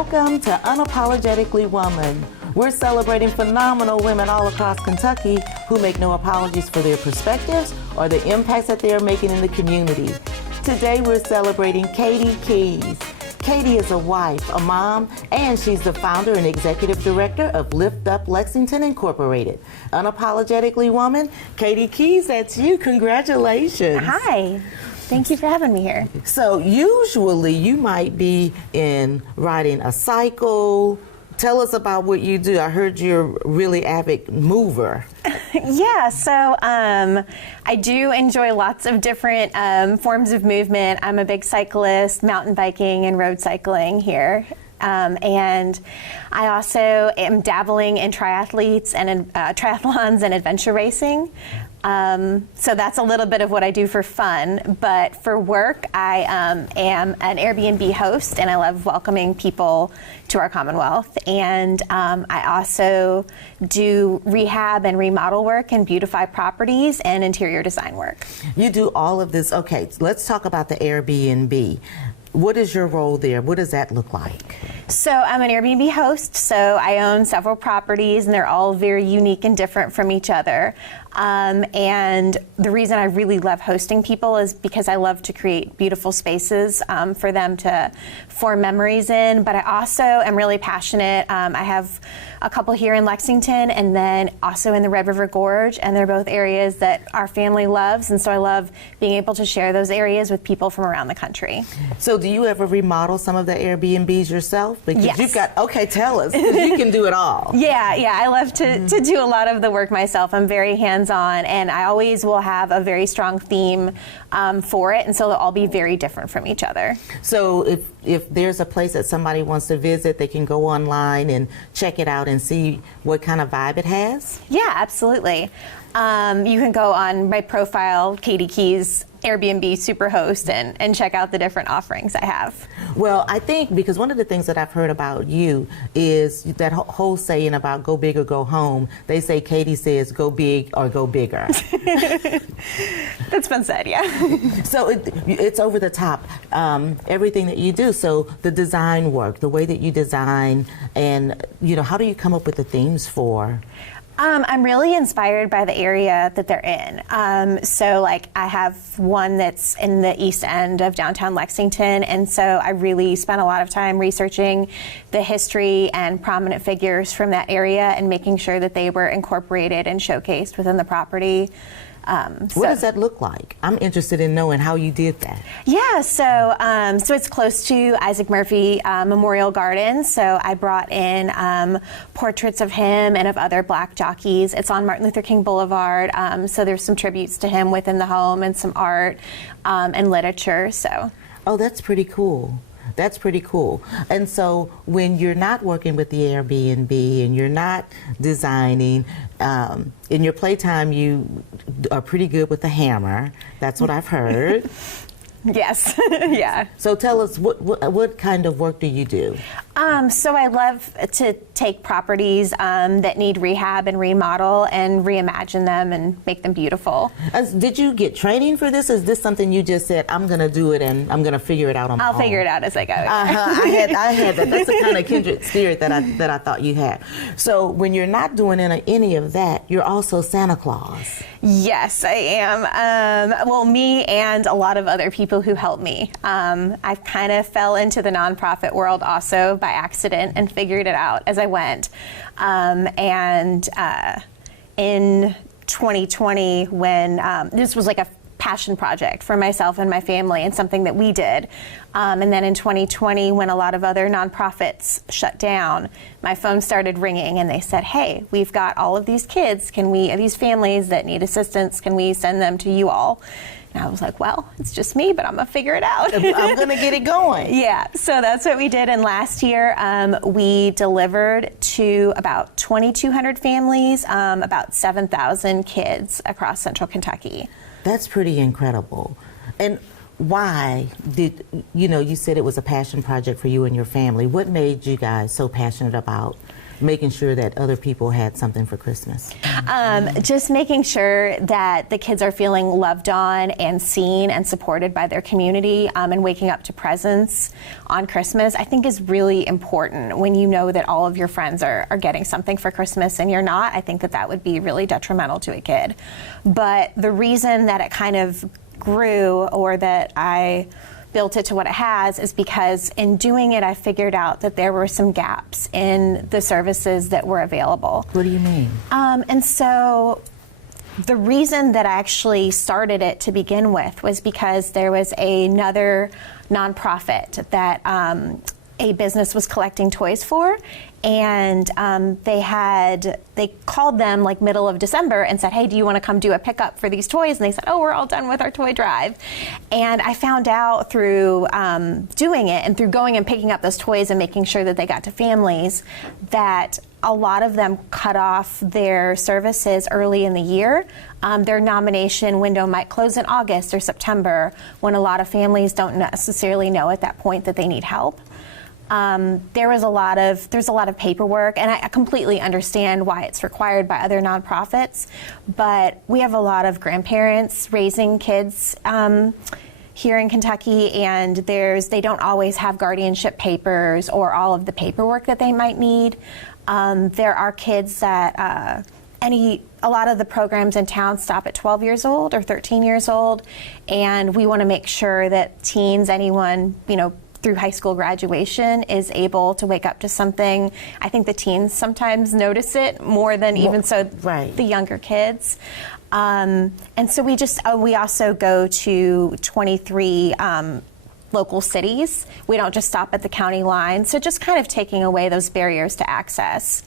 Welcome to Unapologetically Woman. We're celebrating phenomenal women all across Kentucky who make no apologies for their perspectives or the impacts that they are making in the community. Today we're celebrating Katie Keys. Katie is a wife, a mom, and she's the founder and executive director of Lift Up Lexington Incorporated. Unapologetically Woman, Katie Keys, that's you. Congratulations. Hi. Thank you for having me here. So usually you might be in riding a cycle. Tell us about what you do. I heard you're a really avid mover. Yeah, so I do enjoy lots of different forms of movement. I'm a big cyclist, mountain biking and road cycling here. And I also am dabbling in triathletes and triathlons and adventure racing. So that's a little bit of what I do for fun. But for work, I am an Airbnb host, and I love welcoming people to our Commonwealth. And I also do rehab and remodel work and beautify properties and interior design work. You do all of this. Okay, let's talk about the Airbnb. What is your role there? What does that look like? So I'm an Airbnb host, so I own several properties, and they're all very unique and different from each other. And the reason I really love hosting people is because I love to create beautiful spaces for them to form memories in, but I also am really passionate. I have a couple here in Lexington and then also in the Red River Gorge, and they're both areas that our family loves, and so I love being able to share those areas with people from around the country. So do you ever remodel some of the Airbnbs yourself? Because yes. You've got, okay, tell us, because you can do it all. Yeah, I love to do a lot of the work myself. I'm very hands-on, and I always will have a very strong theme for it, and so they'll all be very different from each other. So if there's a place that somebody wants to visit, they can go online and check it out and see what kind of vibe it has? Yeah, absolutely. You can go on my profile, Katie Keys, Airbnb Superhost, and check out the different offerings I have. Well, I think because one of the things that I've heard about you is that whole saying about go big or go home. They say Katie says go big or go bigger. That's been said, yeah. So it's over the top, everything that you do. So the design work, the way that you design, and how do you come up with the themes for? I'm really inspired by the area that they're in. So like I have one that's in the east end of downtown Lexington, and so I really spent a lot of time researching the history and prominent figures from that area and making sure that they were incorporated and showcased within the property. What does that look like? I'm interested in knowing how you did that. Yeah, so it's close to Isaac Murphy Memorial Garden. So I brought in portraits of him and of other black jockeys. It's on Martin Luther King Boulevard. So there's some tributes to him within the home and some art and literature. So. Oh, that's pretty cool. That's pretty cool. And so when you're not working with the Airbnb and you're not designing, in your playtime you are pretty good with the hammer. That's what I've heard. Yes, yeah. So tell us, what kind of work do you do? So I love to take properties that need rehab and remodel and reimagine them and make them beautiful. Did you get training for this? Is this something you just said, I'm going to do it and I'm going to figure it out on my own? I'll figure it out as I go. I had that. That's the kind of kindred spirit that I thought you had. So when you're not doing any of that, you're also Santa Claus. Yes, I am. Well, me and a lot of other people who helped me. I kind of fell into the nonprofit world also by accident and figured it out as I went. In 2020, when this was like a passion project for myself and my family and something that we did. And then in 2020, when a lot of other nonprofits shut down, my phone started ringing and they said, hey, we've got all of these kids, these families that need assistance, can we send them to you all? And I was like, well, it's just me, but I'm gonna figure it out. I'm gonna get it going. Yeah, so that's what we did. And last year, we delivered to about 2,200 families, about 7,000 kids across central Kentucky. That's pretty incredible. And why did, you said it was a passion project for you and your family. What made you guys so passionate about making sure that other people had something for Christmas? Just making sure that the kids are feeling loved on and seen and supported by their community, and waking up to presents on Christmas, I think is really important. When you know that all of your friends are getting something for Christmas and you're not, I think that would be really detrimental to a kid. But the reason that it kind of grew, or that I built it to what it has, is because in doing it, I figured out that there were some gaps in the services that were available. What do you mean? And so the reason that I actually started it to begin with was because there was another nonprofit that a business was collecting toys for, and they called them like middle of December and said, hey, do you want to come do a pickup for these toys? And they said, oh, we're all done with our toy drive. And I found out through doing it and through going and picking up those toys and making sure that they got to families, that a lot of them cut off their services early in the year. Their nomination window might close in August or September, when a lot of families don't necessarily know at that point that they need help. There's a lot of paperwork, and I completely understand why it's required by other nonprofits, but we have a lot of grandparents raising kids here in Kentucky, and they don't always have guardianship papers or all of the paperwork that they might need. There are kids that a lot of the programs in town stop at 12 years old or 13 years old, and we want to make sure that teens, anyone, through high school graduation, is able to wake up to something. I think the teens sometimes notice it more than even the younger kids. And so we also go to 23 local cities. We don't just stop at the county line. So just kind of taking away those barriers to access.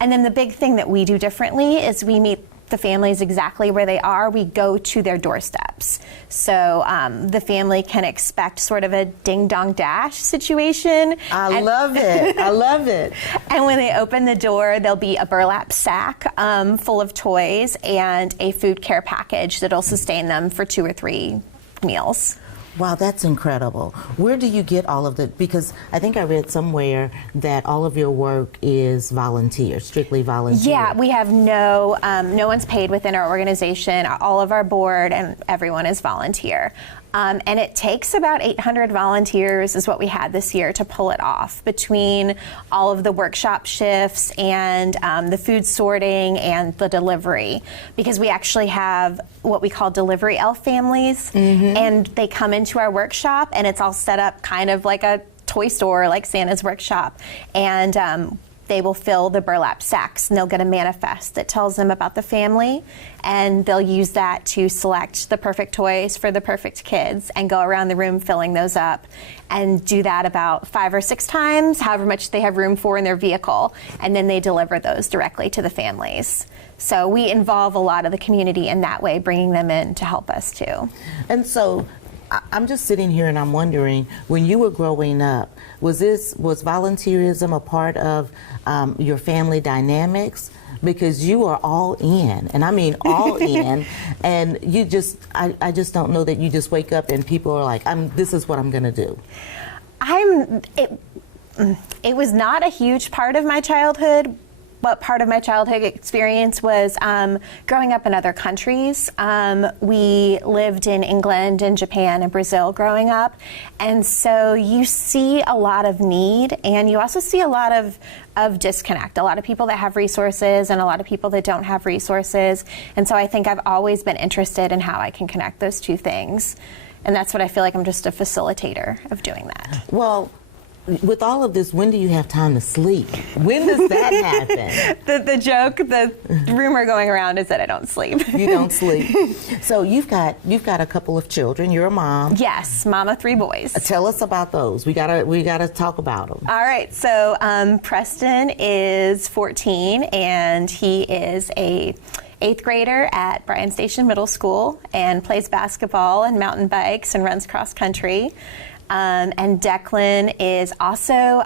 And then the big thing that we do differently is we meet the families exactly where they are. We go to their doorsteps. So the family can expect sort of a ding-dong dash situation. I love it. I love it. And when they open the door, there'll be a burlap sack full of toys and a food care package that'll sustain them for 2 or 3 meals. Wow, that's incredible. Where do you get all of the, because I think I read somewhere that all of your work is volunteer, strictly volunteer. Yeah, we have no one's paid within our organization. All of our board and everyone is volunteer. And it takes about 800 volunteers is what we had this year to pull it off, between all of the workshop shifts and the food sorting and the delivery, because we actually have what we call delivery elf families, and they come into our workshop and it's all set up kind of like a toy store, like Santa's workshop, and they will fill the burlap sacks and they'll get a manifest that tells them about the family, and they'll use that to select the perfect toys for the perfect kids and go around the room filling those up, and do that about 5 or 6 times, however much they have room for in their vehicle, and then they deliver those directly to the families. So we involve a lot of the community in that way, bringing them in to help us too. And so I'm just sitting here and I'm wondering, when you were growing up, was volunteerism a part of your family dynamics? Because you are all in, and I mean all in, and you just, I just don't know that you just wake up and people are like, this is what I'm gonna do. It was not a huge part of my childhood. But part of my childhood experience was growing up in other countries. We lived in England and Japan and Brazil growing up. And so you see a lot of need, and you also see a lot of disconnect. A lot of people that have resources and a lot of people that don't have resources. And so I think I've always been interested in how I can connect those two things. And that's what I feel like I'm just a facilitator of doing that. Well, with all of this, when do you have time to sleep? When does that happen? The joke, the rumor going around is that I don't sleep. You don't sleep. So you've got a couple of children. You're a mom. Yes, mom of 3 boys. Tell us about those. We gotta talk about them. All right. So Preston is 14, and he is a 8th grader at Bryan Station Middle School and plays basketball and mountain bikes and runs cross country. And Declan is also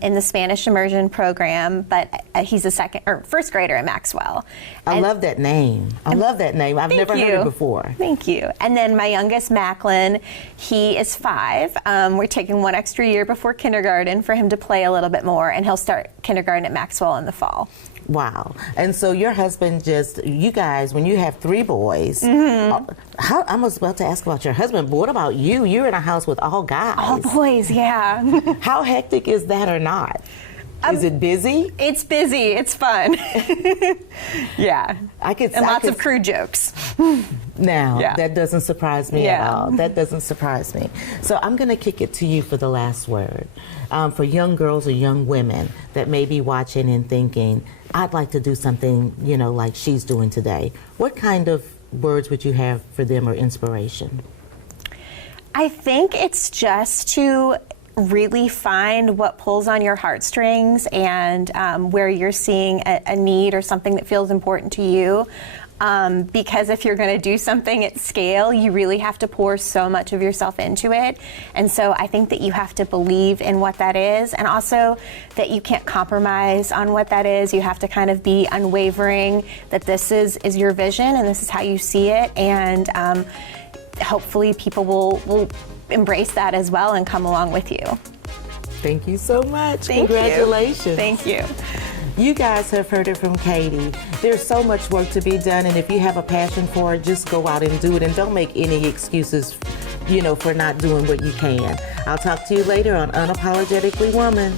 in the Spanish immersion program, but he's a first grader at Maxwell. I love that name. I love that name. I've never heard it before. Thank you. And then my youngest, Macklin, he is 5. We're taking 1 extra year before kindergarten for him to play a little bit more, and he'll start kindergarten at Maxwell in the fall. Wow. And so your husband you guys, when you have 3 boys, I was about to ask about your husband, but what about you? You're in a house with all guys. All boys, yeah. How hectic is that or not? Is it busy? It's busy. It's fun. Yeah. Lots of crude jokes. Now, that doesn't surprise me at all. That doesn't surprise me. So I'm going to kick it to you for the last word. For young girls or young women that may be watching and thinking, I'd like to do something, like she's doing today. What kind of words would you have for them or inspiration? I think it's just to really find what pulls on your heartstrings and where you're seeing a need or something that feels important to you. Because if you're going to do something at scale, you really have to pour so much of yourself into it. And so I think that you have to believe in what that is, and also that you can't compromise on what that is. You have to kind of be unwavering that this is your vision and this is how you see it. And hopefully people will embrace that as well and come along with you. Thank you so much. Thank Congratulations. You. Thank you. You guys have heard it from Katie. There's so much work to be done, and if you have a passion for it, just go out and do it, and don't make any excuses, for not doing what you can. I'll talk to you later on Unapologetically Woman.